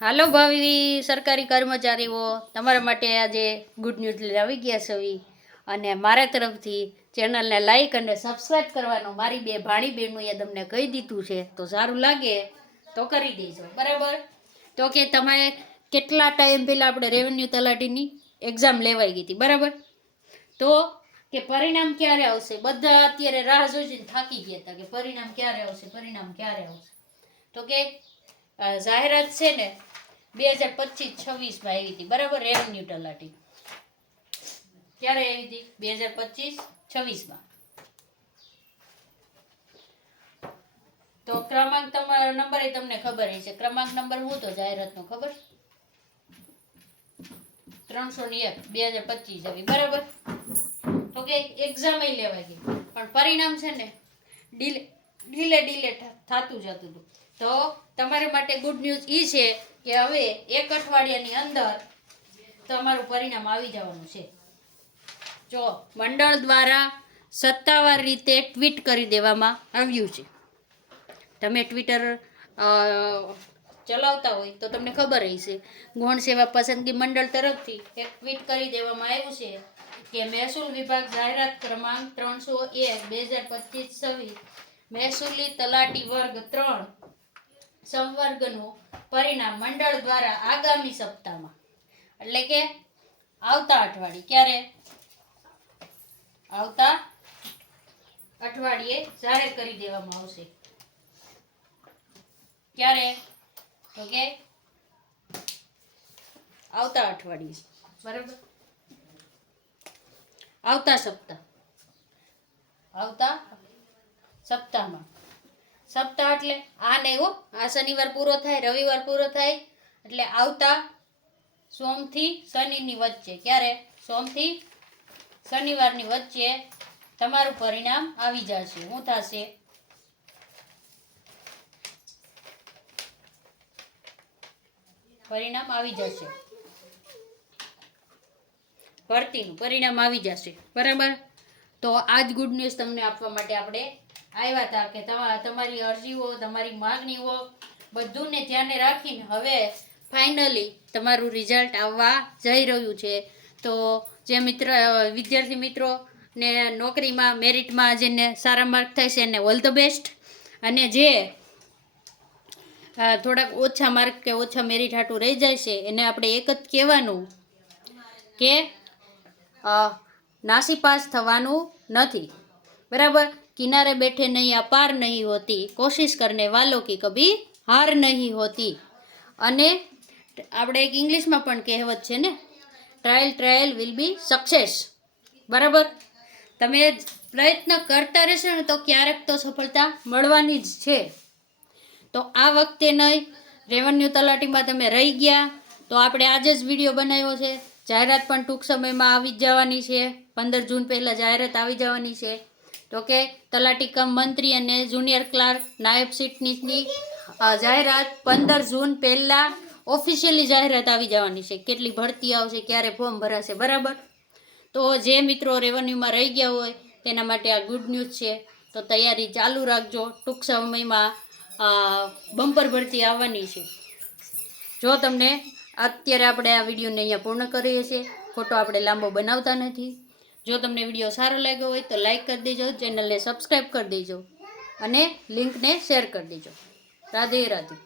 હાલો ભાવિ સરકારી કર્મચારીઓ, તમારા માટે આજે ગુડ ન્યૂઝ લઈને આવી ગયા છે અને મારા તરફથી ચેનલને લાઈક અને સબસ્ક્રાઈબ કરવાનું મારી બે ભાણી બહેનોએ તમને કહી દીધું છે. તો સારું લાગે તો કરી દેજો, બરાબર. તો કે તમે કેટલા ટાઈમ પહેલાં આપણે રેવન્યુ તલાટીની એક્ઝામ લેવાઈ ગઈ હતી, બરાબર. તો કે પરિણામ ક્યારે આવશે, બધા અત્યારે રાહ જોઈને થાકી ગયા હતા કે પરિણામ ક્યારે આવશે, પરિણામ ક્યારે આવશે. તો કે જાહેરાત છે ને 2025-26 આવી હતી, બરાબર. રેવન્યુ તલાટી ક્યારે આવી હતી? 2025-26. તો ક્રમાંક તમારો નંબર એ તમને ખબર છે. ક્રમાંક નંબર હું તો જાહેરાતનો ખબર 301 2025 આવી, બરાબર. તો કે એક્ઝામ લેવાઈ ગઈ પણ પરિણામ છે ને ડીલે થતું જતું હતું. તો તમારા માટે ગુડ ન્યૂઝ એ છે કે હવે 1 અઠવાડિયાની અંદર તમારું પરિણામ આવી જવાનું છે. જો મંડળ દ્વારા સત્તાવાર રીતે ટ્વીટ કરી દેવામાં આવ્યું છે. તમે ટ્વિટર ચલાવતા હોય તો તમને ખબર હશે. ગૌણ સેવા પસંદગી મંડળ તરફથી એક ટ્વીટ કરી દેવામાં આવ્યું છે કે મહેસૂલ વિભાગ જાહેરાત ક્રમાંક 301/2025 મહેસૂલી તલાટી વર્ગ 3 સંવર્ગનું પરિણામ મંડળ દ્વારા આગામી સપ્તાહમાં, એટલે કે આવતા અઠવાડિયે, ક્યારે? આવતા અઠવાડિયે જાહેર કરી દેવામાં આવશે. ક્યારે? તો કે આવતા અઠવાડિયે, બરાબર. આવતા સપ્તાહમાં. સપ્તાહ એટલે આ નહીં હો, આ શનિવાર પૂરો થાય, રવિવાર પૂરો થાય, એટલે આવતા સોમથી શનિની વચ્ચે. ક્યારે? સોમથી શનિવારની વચ્ચે તમારું પરિણામ આવી જશે. શું થશે? પરિણામ આવી જશે, ભરતીનું પરિણામ આવી જશે, બરાબર. તો આ જ ગુડ ન્યૂઝ તમને આપવા માટે આપણે આવ્યા હતા કે તમારી અરજીઓ, તમારી માગણીઓ બધુંને ધ્યાને રાખીને હવે ફાઇનલી તમારું રિઝલ્ટ આવવા જઈ રહ્યું છે. તો જે વિદ્યાર્થી મિત્રો ને નોકરીમાં મેરિટમાં જેને સારા માર્ક થાય છે એને ઓલ ધ બેસ્ટ, અને જે થોડાક ઓછા માર્ક કે ઓછા મેરિટ હાટું રહી જાય છે એને આપણે એક જ કહેવાનું કે નાસીપાસ થવાનું નથી, બરાબર. કિનારે બેઠે નહીં આ પાર નહીં હોતી, કોશિશ કરને વાલો કી કભી હાર નહીં હોતી. અને આપણે એક ઇંગ્લિશમાં પણ કહેવત છે ને, ટ્રાયલ વિલ બી સક્સેસ, બરાબર. તમે પ્રયત્ન કરતા રહેશો ને તો ક્યારેક તો સફળતા મળવાની જ છે. તો આ વખતે નહીં, રેવન્યુ તલાટીમાં તમે રહી ગયા તો આપણે આજે જ વિડીયો બનાવ્યો છે. જાહેરાત પણ ટૂંક સમયમાં આવી જ જવાની છે. 15 જૂન પહેલાં જાહેરાત આવી જવાની છે. તો કે તલાટી કમ મંત્રી અને જુનિયર ક્લાર્ક નાયબ સીટની જાહેરાત 15 જૂન પહેલાં ઓફિશિયલી જાહેરાત આવી જવાની છે. કેટલી ભરતી આવશે, ક્યારે ફોર્મ ભરાશે, બરાબર. તો જે મિત્રો રેવન્યુમાં રહી ગયા હોય તેના માટે આ ગુડ ન્યૂઝ છે. તો તૈયારી ચાલુ રાખજો. ટૂંક સમયમાં બમ્પર ભરતી આવવાની છે. જો તમને અત્યારે આપણે આ વિડીયોને અહીંયા પૂર્ણ કરીએ છીએ, ખોટો આપણે લાંબો બનાવતા નથી. જો તમને વિડીયો સારો લાગ્યો હોય તો લાઈક કરી દેજો, ચેનલને સબસ્ક્રાઈબ કરી દેજો અને લિંકને શેર કરી દેજો. રાધે રાધે.